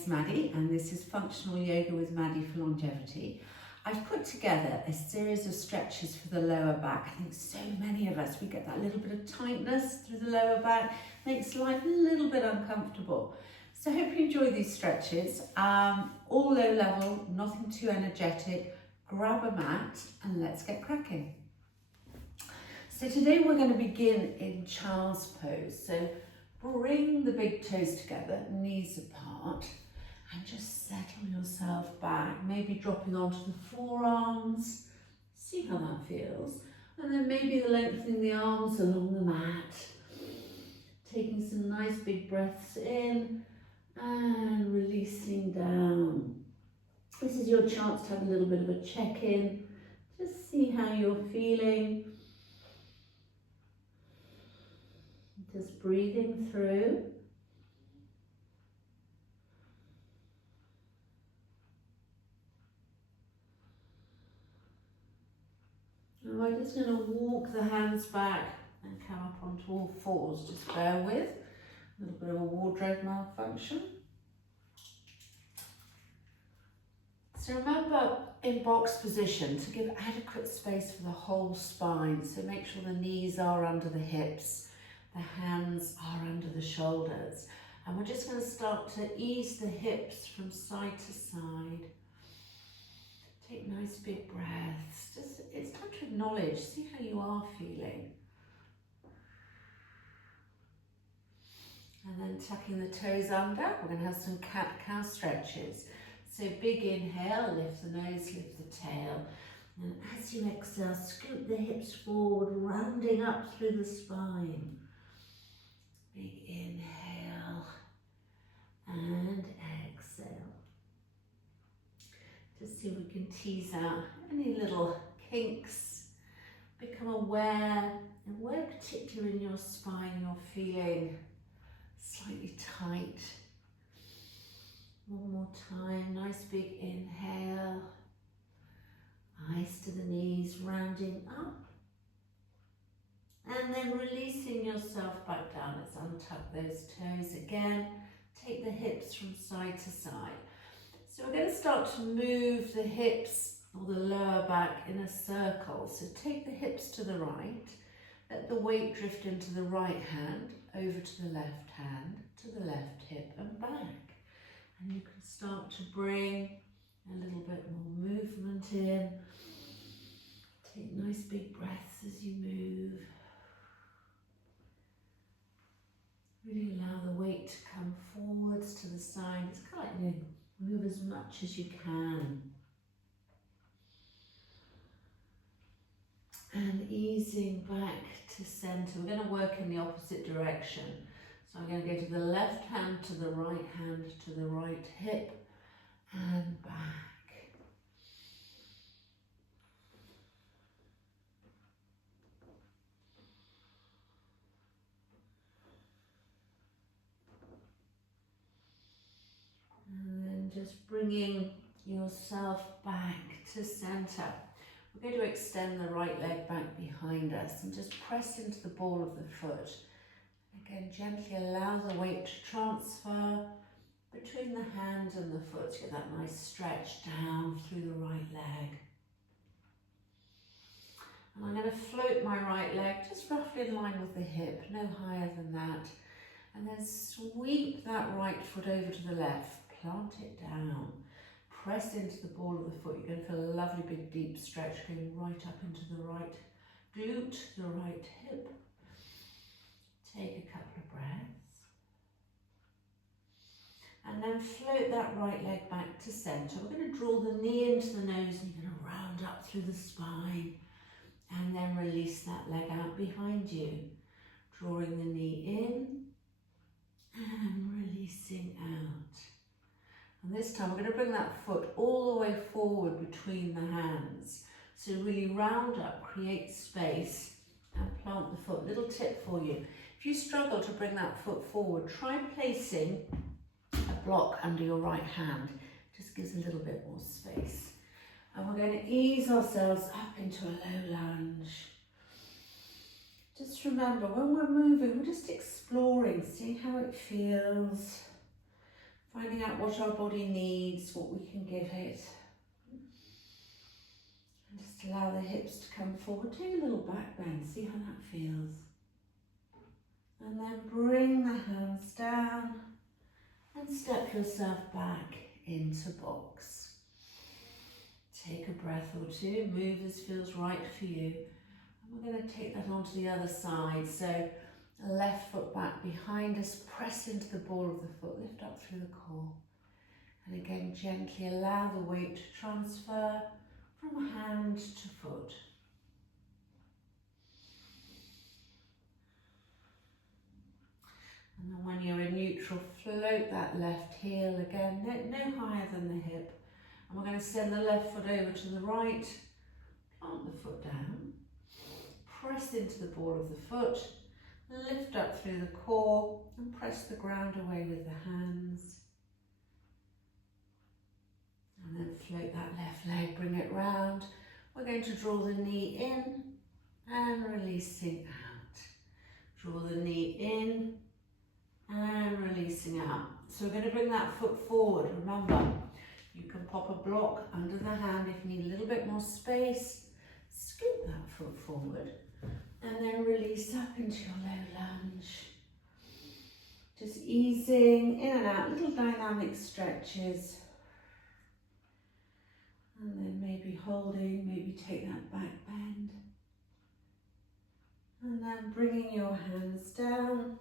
name's Maddie and this is Functional Yoga with Maddie for Longevity. I've put together a series of stretches for the lower back. I think so many of us, we get that little bit of tightness through the lower back, makes life a little bit uncomfortable. So I hope you enjoy these stretches. All low level, nothing too energetic. Grab a mat and let's get cracking. So today we're going to begin in child's pose. So bring the big toes together, knees apart, and just settle yourself back, maybe dropping onto the forearms. See how that feels. And then maybe lengthening the arms along the mat. Taking some nice big breaths in and releasing down. This is your chance to have a little bit of a check-in. Just see how you're feeling. Just breathing through. And we're just going to walk the hands back and come up onto all fours. Just bear with. A little bit of a wardrobe malfunction. So remember, in box position, to give adequate space for the whole spine. So make sure the knees are under the hips, the hands are under the shoulders. And we're just going to start to ease the hips from side to side. Take nice big breaths. It's time to acknowledge, see how you are feeling. And then tucking the toes under, we're going to have some cat-cow stretches. So big inhale, lift the nose, lift the tail. And as you exhale, scoop the hips forward, rounding up through the spine. Big inhale and exhale. Just see if we can tease out any little kinks. Become aware and where particularly in your spine you're feeling slightly tight. One more time, nice big inhale. Eyes to the knees, rounding up. And then releasing yourself back down. Let's untuck those toes again. Take the hips from side to side. So we're going to start to move the hips or the lower back in a circle. So take the hips to the right. Let the weight drift into the right hand, over to the left hand, to the left hip and back. And you can start to bring a little bit more movement in. Take nice big breaths as you move. Really allow the weight to come forwards to the side. It's kind of like you move as much as you can. And easing back to centre. We're going to work in the opposite direction. So I'm going to go to the left hand to the right hand to the right hip and back. And then just bringing yourself back to centre. We're going to extend the right leg back behind us and just press into the ball of the foot. Again, gently allow the weight to transfer between the hand and the foot. Get that nice stretch down through the right leg. And I'm going to float my right leg just roughly in line with the hip, no higher than that. And then sweep that right foot over to the left. Plant it down. Press into the ball of the foot. You're going to feel a lovely big deep stretch going right up into the right glute, the right hip. Take a couple of breaths. And then float that right leg back to centre. We're going to draw the knee into the nose and you're going to round up through the spine. And then release that leg out behind you. Drawing the knee in and releasing out. And this time we're going to bring that foot all the way forward between the hands. So really round up, create space and plant the foot. Little tip for you. If you struggle to bring that foot forward, try placing a block under your right hand. Just gives a little bit more space. And we're going to ease ourselves up into a low lunge. Just remember, when we're moving, we're just exploring, seeing how it feels. Finding out what our body needs, what we can give it. And just allow the hips to come forward. Take a little back bend, see how that feels. And then bring the hands down and step yourself back into box. Take a breath or two, move as feels right for you. And we're going to take that onto the other side. So left foot back behind us, press into the ball of the foot, lift up through the core. And again, gently allow the weight to transfer from hand to foot. And then when you're in neutral, float that left heel again, no higher than the hip. And we're going to send the left foot over to the right, plant the foot down, press into the ball of the foot, lift up through the core and press the ground away with the hands. And then float that left leg, bring it round. We're going to draw the knee in and releasing out. Draw the knee in and releasing out. So we're going to bring that foot forward. Remember, you can pop a block under the hand if you need a little bit more space. Scoop that foot forward and then release up into your low lunge. Just easing in and out, little dynamic stretches. And then maybe holding, maybe take that back bend. And then bringing your hands down.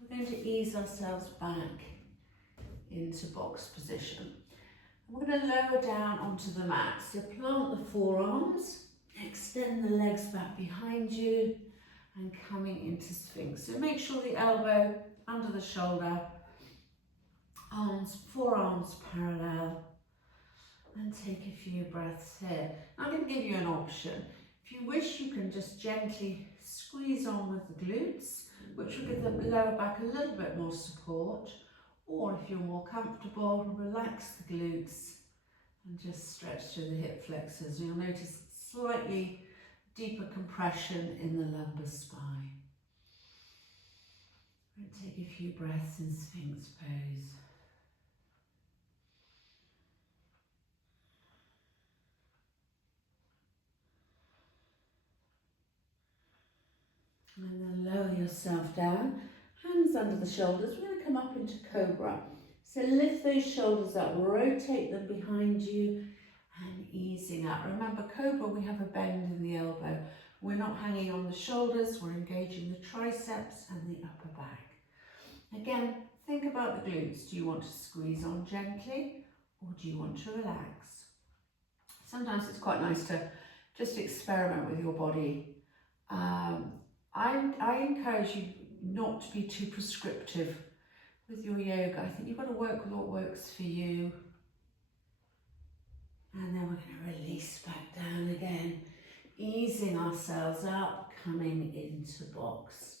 We're going to ease ourselves back into box position. We're going to lower down onto the mat. So plant the forearms, extend the legs back behind you and coming into Sphinx. So make sure the elbow under the shoulder, arms, forearms parallel, and take a few breaths here. I'm going to give you an option. If you wish, you can just gently squeeze on with the glutes, which will give the lower back a little bit more support. Or if you're more comfortable, relax the glutes and just stretch through the hip flexors. You'll notice slightly deeper compression in the lumbar spine. And take a few breaths in Sphinx pose. And then lower yourself down, hands under the shoulders. We're going to come up into Cobra. So lift those shoulders up, rotate them behind you and easing up. Remember, Cobra, we have a bend in the elbow. We're not hanging on the shoulders, we're engaging the triceps and the upper back. Again, think about the glutes. Do you want to squeeze on gently or do you want to relax? Sometimes it's quite nice to just experiment with your body. I encourage you not to be too prescriptive with your yoga. I think you've got to work with what works for you. And then we're going to release back down again, easing ourselves up, coming into box.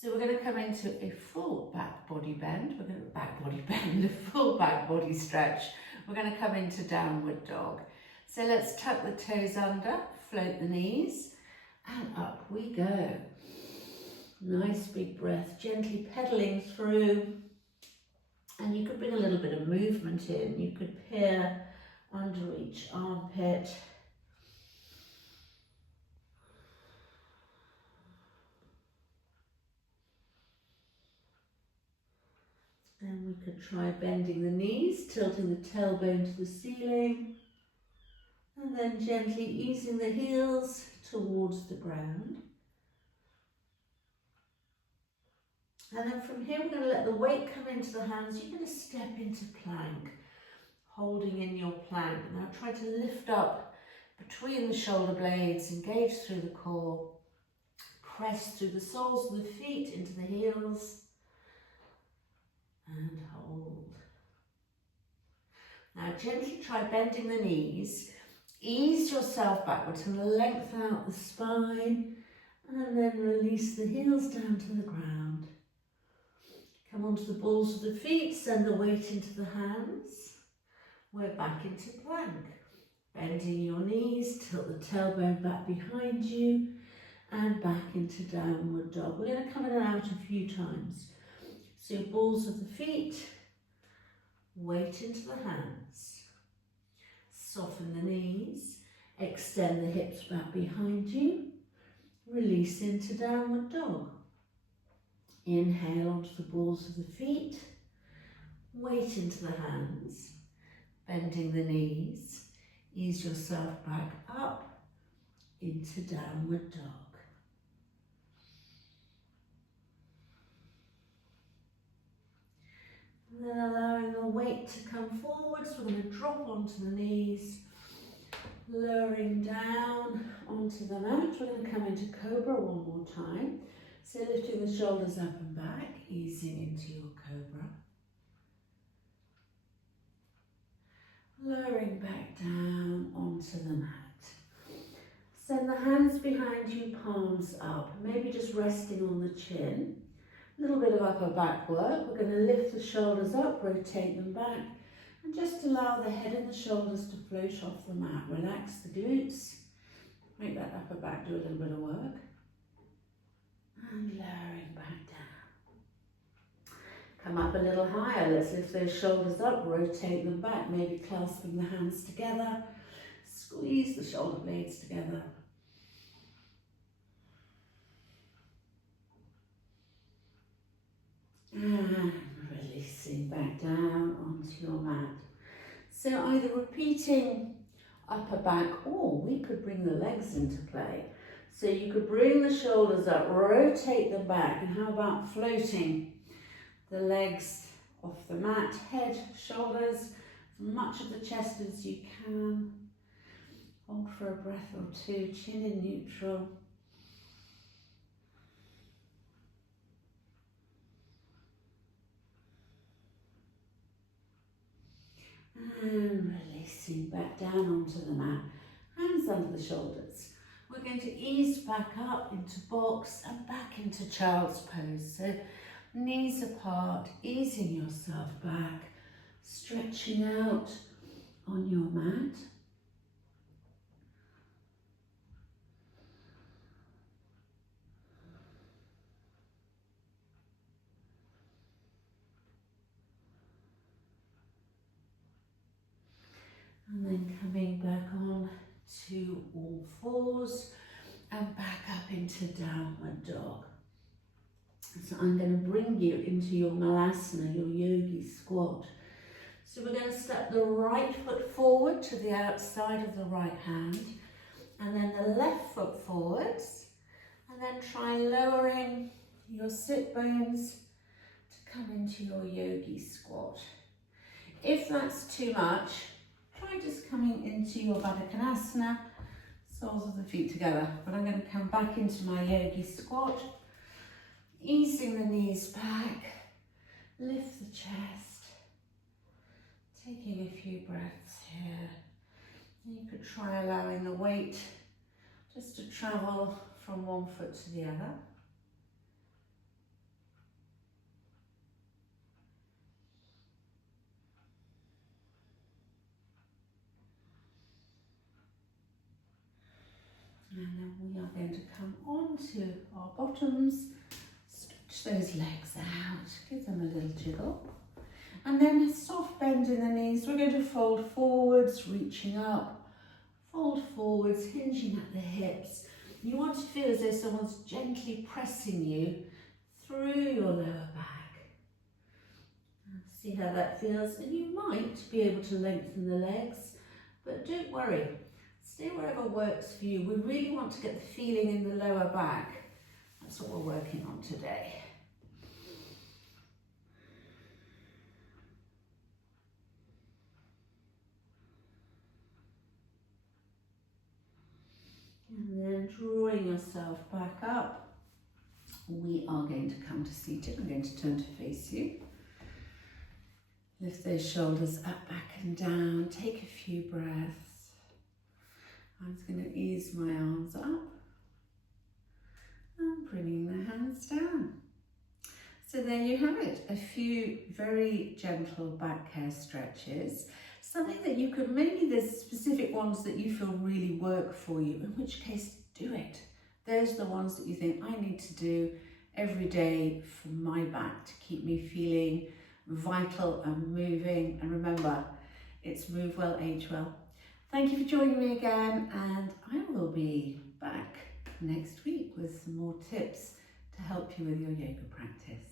So we're going to come into a full back body bend. We're going to back body bend, a full back body stretch. We're going to come into downward dog. So let's tuck the toes under, float the knees, and up we go. Nice big breath, gently pedaling through. And you could bring a little bit of movement in. You could peer under each armpit. Then we could try bending the knees, tilting the tailbone to the ceiling. And then gently easing the heels towards the ground. And then from here, we're going to let the weight come into the hands. You're going to step into plank, holding in your plank. Now try to lift up between the shoulder blades, engage through the core, press through the soles of the feet into the heels, and hold. Now gently try bending the knees, ease yourself backwards and lengthen out the spine, and then release the heels down to the ground. Come onto the balls of the feet, send the weight into the hands. We're back into plank. Bending your knees, tilt the tailbone back behind you, and back into downward dog. We're going to come in and out a few times. So balls of the feet, weight into the hands. Soften the knees, extend the hips back behind you, release into downward dog. Inhale onto the balls of the feet, weight into the hands, bending the knees, ease yourself back up into downward dog. And then allowing the weight to come forwards, we're going to drop onto the knees, lowering down onto the mat. We're going to come into cobra one more time. So lifting the shoulders up and back, easing into your cobra. Lowering back down onto the mat. Send the hands behind you, palms up, maybe just resting on the chin. A little bit of upper back work. We're going to lift the shoulders up, rotate them back, and just allow the head and the shoulders to float off the mat. Relax the glutes, make that upper back do a little bit of work. And lowering back down. Come up a little higher. Let's lift those shoulders up, rotate them back, maybe clasping the hands together. Squeeze the shoulder blades together. And releasing back down onto your mat. So either repeating upper back, or we could bring the legs into play. So you could bring the shoulders up, rotate them back, and how about floating the legs off the mat, head, shoulders, as much of the chest as you can. Hold for a breath or two, chin in neutral. And releasing back down onto the mat, hands under the shoulders. We're going to ease back up into box and back into child's pose. So knees apart, easing yourself back, stretching out on your mat. And then coming back on to all fours and back up into downward dog. So I'm going to bring you into your malasana, your yogi squat. So we're going to step the right foot forward to the outside of the right hand, and then the left foot forwards, and then try lowering your sit bones to come into your yogi squat. If that's too much, try just coming into your Baddha Konasana, soles of the feet together. But I'm going to come back into my yogi squat, easing the knees back, lift the chest, taking a few breaths here. You could try allowing the weight just to travel from one foot to the other. And then we are going to come onto our bottoms, stretch those legs out, give them a little jiggle. And then a soft bend in the knees. We're going to fold forwards, reaching up, fold forwards, hinging at the hips. You want to feel as though someone's gently pressing you through your lower back. See how that feels. And you might be able to lengthen the legs, but don't worry. Stay wherever works for you. We really want to get the feeling in the lower back. That's what we're working on today. And then drawing yourself back up, we are going to come to seated. I'm going to turn to face you. Lift those shoulders up, back and down. Take a few breaths. I'm just going to ease my arms up and bringing the hands down. So there you have it, a few very gentle back care stretches. Something that you could, maybe there's specific ones that you feel really work for you, in which case do it. Those are the ones that you think I need to do every day for my back to keep me feeling vital and moving. And remember, it's move well, age well. Thank you for joining me again, and I will be back next week with some more tips to help you with your yoga practice.